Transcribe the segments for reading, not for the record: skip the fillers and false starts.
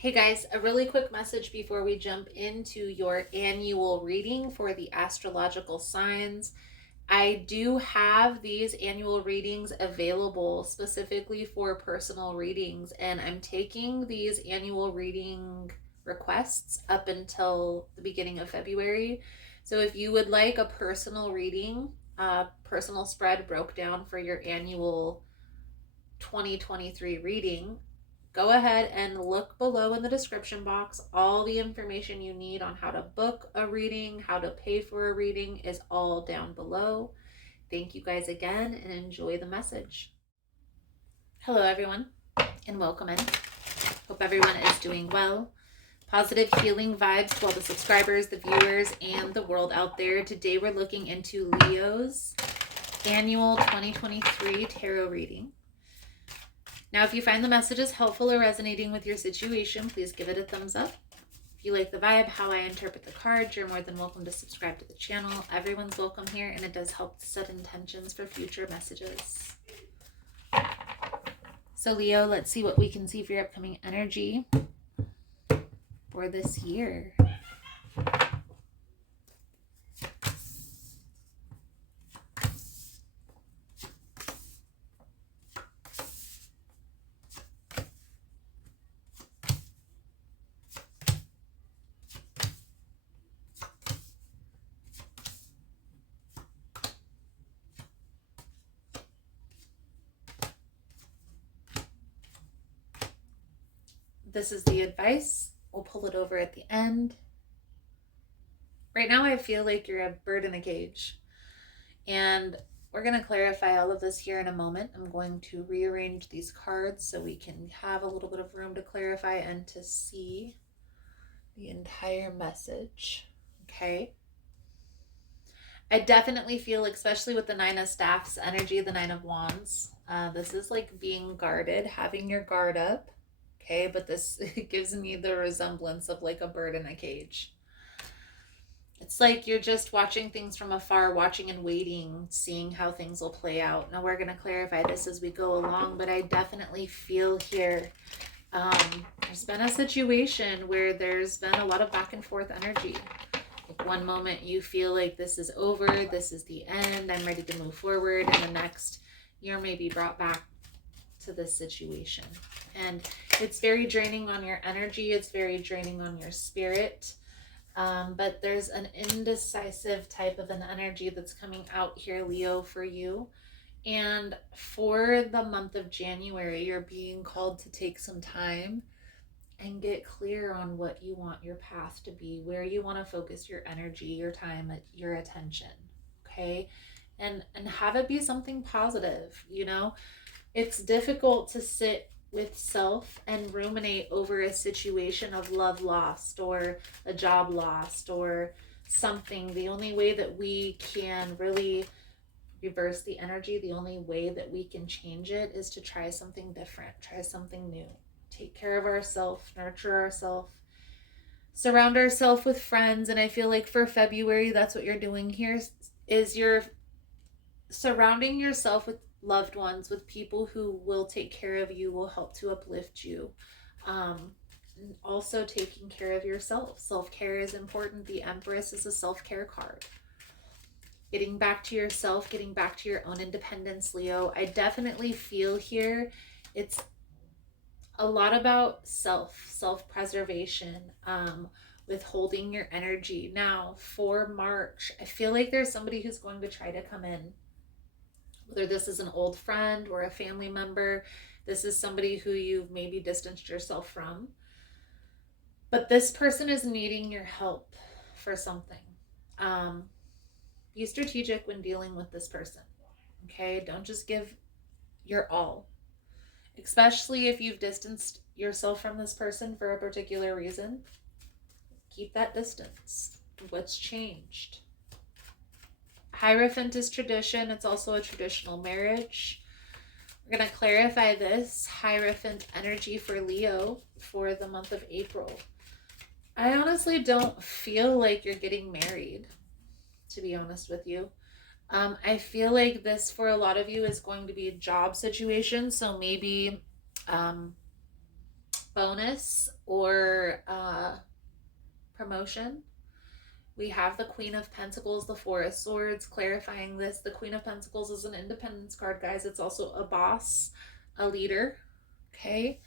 Hey guys, a really quick message before we jump into your annual reading for the astrological signs. I do have these annual readings available specifically for personal readings, and I'm taking these annual reading requests up until the beginning of February. So if you would like a personal reading, personal spread broke down for your annual 2023 reading, go ahead and look below in the description box. All the information you need on how to book a reading, how to pay for a reading is all down below. Thank you guys again and enjoy the message. Hello, everyone, and welcome in. Hope everyone is doing well. Positive healing vibes to all the subscribers, the viewers, and the world out there. Today we're looking into Leo's annual 2023 tarot reading. Now, if you find the messages helpful or resonating with your situation, please give it a thumbs up. If you like the vibe, how I interpret the cards, you're more than welcome to subscribe to the channel. Everyone's welcome here, and it does help to set intentions for future messages. So Leo, let's see what we can see for your upcoming energy for this year. This is the advice. We'll pull it over at the end. Right now, I feel like you're a bird in a cage. And we're going to clarify all of this here in a moment. I'm going to rearrange these cards so we can have a little bit of room to clarify and to see the entire message. Okay. I definitely feel, especially with the Nine of Staffs energy, the Nine of Wands, this is like being guarded, having your guard up. Okay, but this gives me the resemblance of like a bird in a cage. It's like you're just watching things from afar, watching and waiting, seeing how things will play out. Now, we're going to clarify this as we go along, but I definitely feel here there's been a situation where there's been a lot of back and forth energy. Like one moment you feel like this is over, this is the end, I'm ready to move forward, and the next you're maybe brought back to this situation. And it's very draining on your energy, it's very draining on your spirit. But there's an indecisive type of an energy that's coming out here, Leo, for you. And for the month of January, you're being called to take some time and get clear on what you want your path to be, where you want to focus your energy, your time, your attention. Okay. And have it be something positive. You know, it's difficult to sit with self and ruminate over a situation of love lost or a job lost or something. The only way that we can really reverse the energy, the only way that we can change it is to try something different, try something new, take care of ourselves, nurture ourselves, surround ourselves with friends. And I feel like for February, that's what you're doing here, is you're surrounding yourself with loved ones, with people who will take care of you, will help to uplift you. And also taking care of yourself. Self-care is important. The Empress is a self-care card. Getting back to yourself, getting back to your own independence, Leo. I definitely feel here it's a lot about self-preservation, withholding your energy. Now, for March, I feel like there's somebody who's going to try to come in. Whether this is an old friend or a family member, this is somebody who you've maybe distanced yourself from. But this person is needing your help for something. Be strategic when dealing with this person. Okay? Don't just give your all. Especially if you've distanced yourself from this person for a particular reason. Keep that distance. What's changed? Hierophant is tradition. It's also a traditional marriage. We're going to clarify this Hierophant energy for Leo for the month of April. I honestly don't feel like you're getting married, to be honest with you. I feel like this for a lot of you is going to be a job situation. So maybe a bonus or promotion. We have the Queen of Pentacles, the Four of Swords, clarifying this. The Queen of Pentacles is an independence card, guys. It's also a boss, a leader, okay?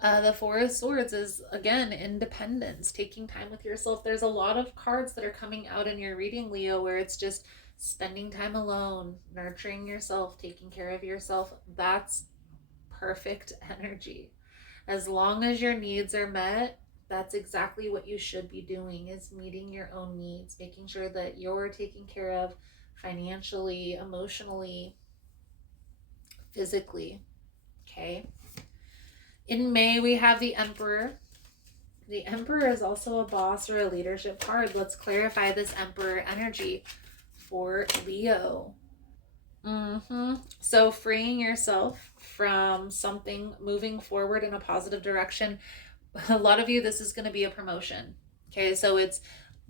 The Four of Swords is, again, independence, taking time with yourself. There's a lot of cards that are coming out in your reading, Leo, where it's just spending time alone, nurturing yourself, taking care of yourself. That's perfect energy. As long as your needs are met, that's exactly what you should be doing, is meeting your own needs, making sure that you're taken care of financially, emotionally, physically, okay? In May, we have the Emperor. The Emperor is also a boss or a leadership card. Let's clarify this Emperor energy for Leo. So freeing yourself from something, moving forward in a positive direction. A lot of you, this is going to be a promotion. Okay, so it's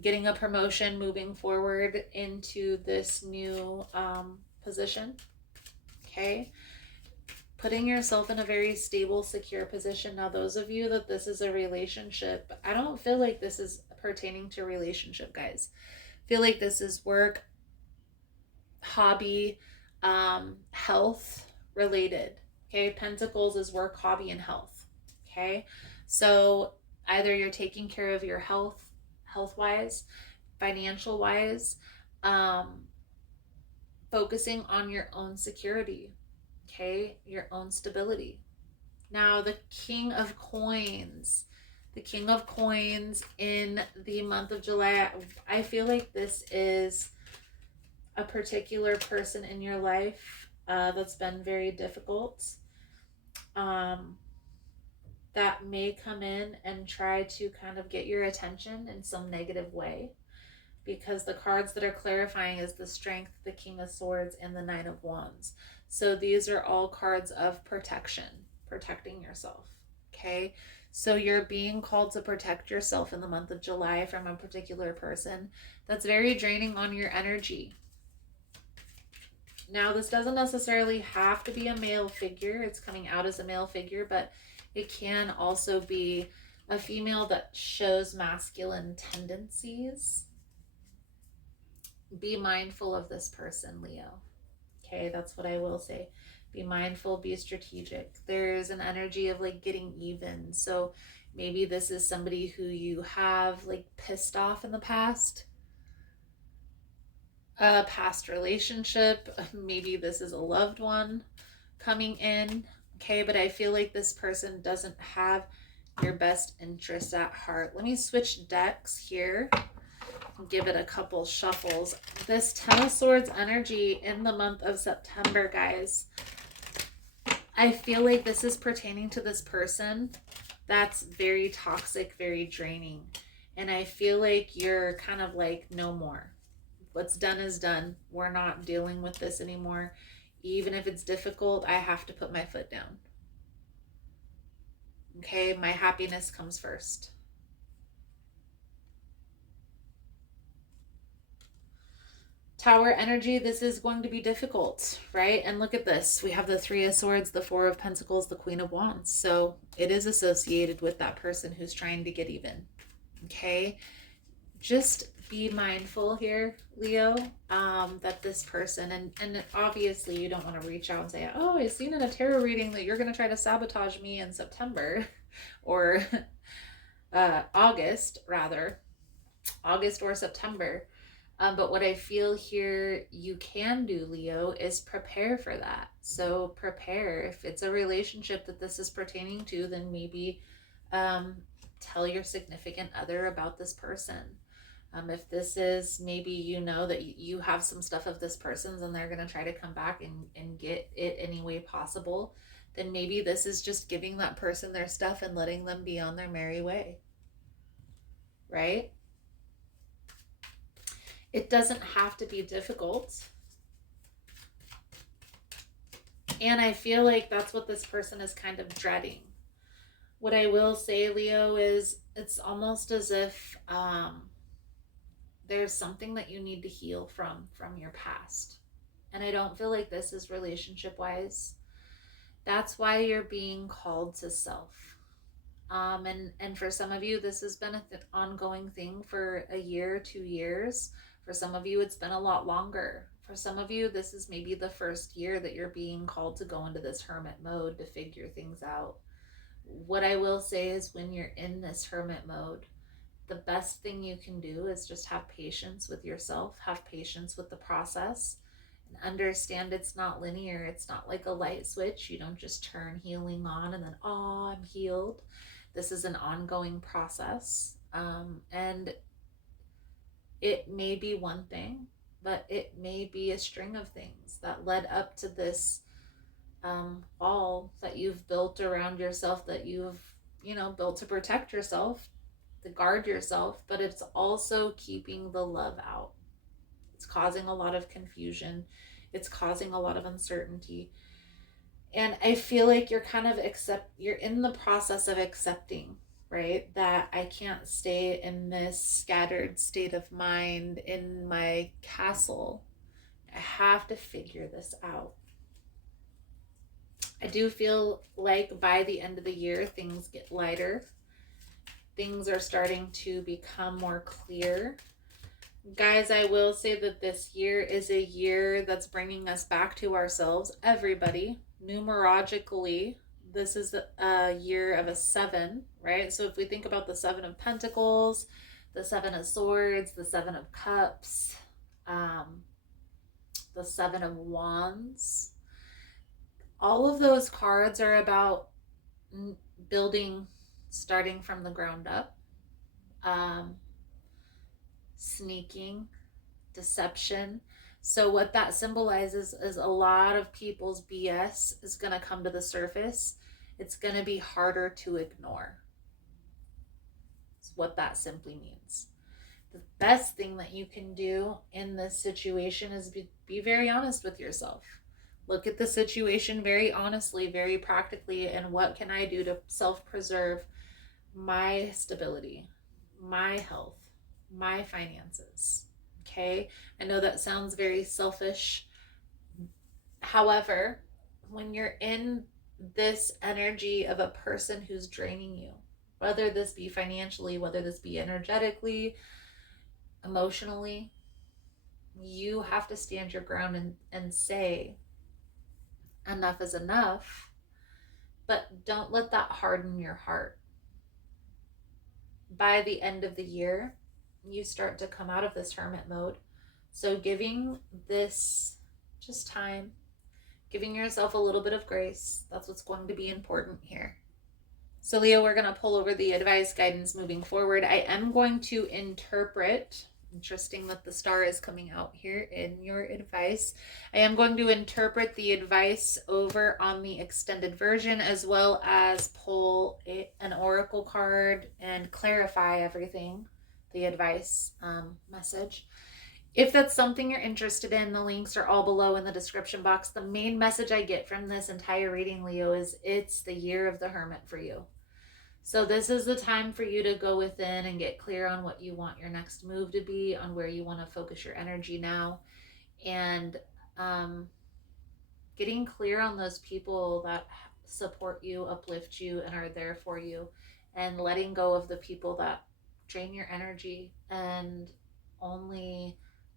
getting a promotion, moving forward into this new position. Okay, putting yourself in a very stable, secure position. Now, those of you that this is a relationship, I don't feel like this is pertaining to relationship, guys. I feel like this is work, hobby, health related. Okay, Pentacles is work, hobby, and health. Okay, so either you're taking care of your health wise, financial wise, focusing on your own security, okay, your own stability. Now, the King of Coins. The King of Coins in the month of July, I feel like this is a particular person in your life that's been very difficult, that may come in and try to kind of get your attention in some negative way, because the cards that are clarifying is the Strength, the King of Swords, and the Nine of Wands. So these are all cards of protection, protecting yourself, okay? So you're being called to protect yourself in the month of July from a particular person that's very draining on your energy. Now, this doesn't necessarily have to be a male figure. It's coming out as a male figure, but it can also be a female that shows masculine tendencies. Be mindful of this person, Leo. Okay, that's what I will say. Be mindful, be strategic. There's an energy of like getting even. So maybe this is somebody who you have like pissed off in the past. A past relationship. Maybe this is a loved one coming in. Okay, but I feel like this person doesn't have your best interests at heart. Let me switch decks here. Give it a couple shuffles. This Ten of Swords energy in the month of September, guys. I feel like this is pertaining to this person that's very toxic, very draining. And I feel like you're kind of like, no more. What's done is done. We're not dealing with this anymore. Even if it's difficult, I have to put my foot down. Okay, my happiness comes first. Tower energy, this is going to be difficult, right? And look at this. We have the Three of Swords, the Four of Pentacles, the Queen of Wands. So it is associated with that person who's trying to get even. Okay? Just be mindful here, Leo, that this person, and obviously you don't want to reach out and say, oh, I've seen in a tarot reading that you're going to try to sabotage me in September or August, rather. August or September. But what I feel here you can do, Leo, is prepare for that. So prepare. If it's a relationship that this is pertaining to, then maybe tell your significant other about this person. If this is, maybe you know that you have some stuff of this person's and they're going to try to come back and get it any way possible, then maybe this is just giving that person their stuff and letting them be on their merry way. Right? It doesn't have to be difficult. And I feel like that's what this person is kind of dreading. What I will say, Leo, is it's almost as if there's something that you need to heal from your past. And I don't feel like this is relationship-wise. That's why you're being called to self. And for some of you, this has been an ongoing thing for a year, 2 years. For some of you, it's been a lot longer. For some of you, this is maybe the first year that you're being called to go into this hermit mode to figure things out. What I will say is, when you're in this hermit mode, the best thing you can do is just have patience with yourself, have patience with the process, and understand it's not linear. It's not like a light switch. You don't just turn healing on and then, oh, I'm healed. This is an ongoing process. And it may be one thing, but it may be a string of things that led up to this wall that you've built around yourself, that you've, built to protect yourself, to guard yourself, but it's also keeping the love out. It's causing a lot of confusion. It's causing a lot of uncertainty. And I feel like you're in the process of accepting, right? That I can't stay in this scattered state of mind in my castle. I have to figure this out. I do feel like by the end of the year, things get lighter. Things are starting to become more clear. Guys, I will say that this year is a year that's bringing us back to ourselves. Everybody, numerologically, this is a year of a 7, right? So if we think about the 7 of Pentacles, the 7 of Swords, the 7 of Cups, the 7 of Wands, all of those cards are about building, starting from the ground up, sneaking, deception. So what that symbolizes is a lot of people's BS is going to come to the surface. It's going to be harder to ignore. That's what that simply means. The best thing that you can do in this situation is be very honest with yourself. Look at the situation very honestly, very practically, and what can I do to self-preserve my stability, my health, my finances. Okay, I know that sounds very selfish. However, when you're in this energy of a person who's draining you, whether this be financially, whether this be energetically, emotionally, you have to stand your ground and say, enough is enough. But don't let that harden your heart. By the end of the year, you start to come out of this hermit mode. So giving this just time, giving yourself a little bit of grace, that's what's going to be important here. So Leo, we're going to pull over the advice guidance moving forward. I am going to interpret, interesting that the star is coming out here in your advice. I am going to interpret the advice over on the extended version, as well as pull an oracle card and clarify everything, the advice message. If that's something you're interested in, the links are all below in the description box. The main message I get from this entire reading, Leo, is it's the year of the hermit for you. So this is the time for you to go within and get clear on what you want your next move to be, on where you want to focus your energy now, and getting clear on those people that support you, uplift you, and are there for you, and letting go of the people that drain your energy and only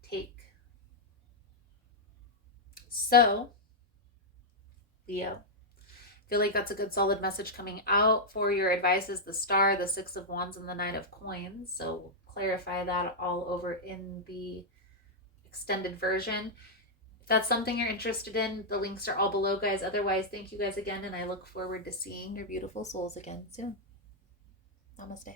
take. So, Leo, feel like that's a good solid message coming out. For your advice is the star, the 6 of wands, and the 9 of coins. So we'll clarify that all over in the extended version. If that's something you're interested in, the links are all below, guys. Otherwise, thank you guys again, and I look forward to seeing your beautiful souls again soon. Namaste.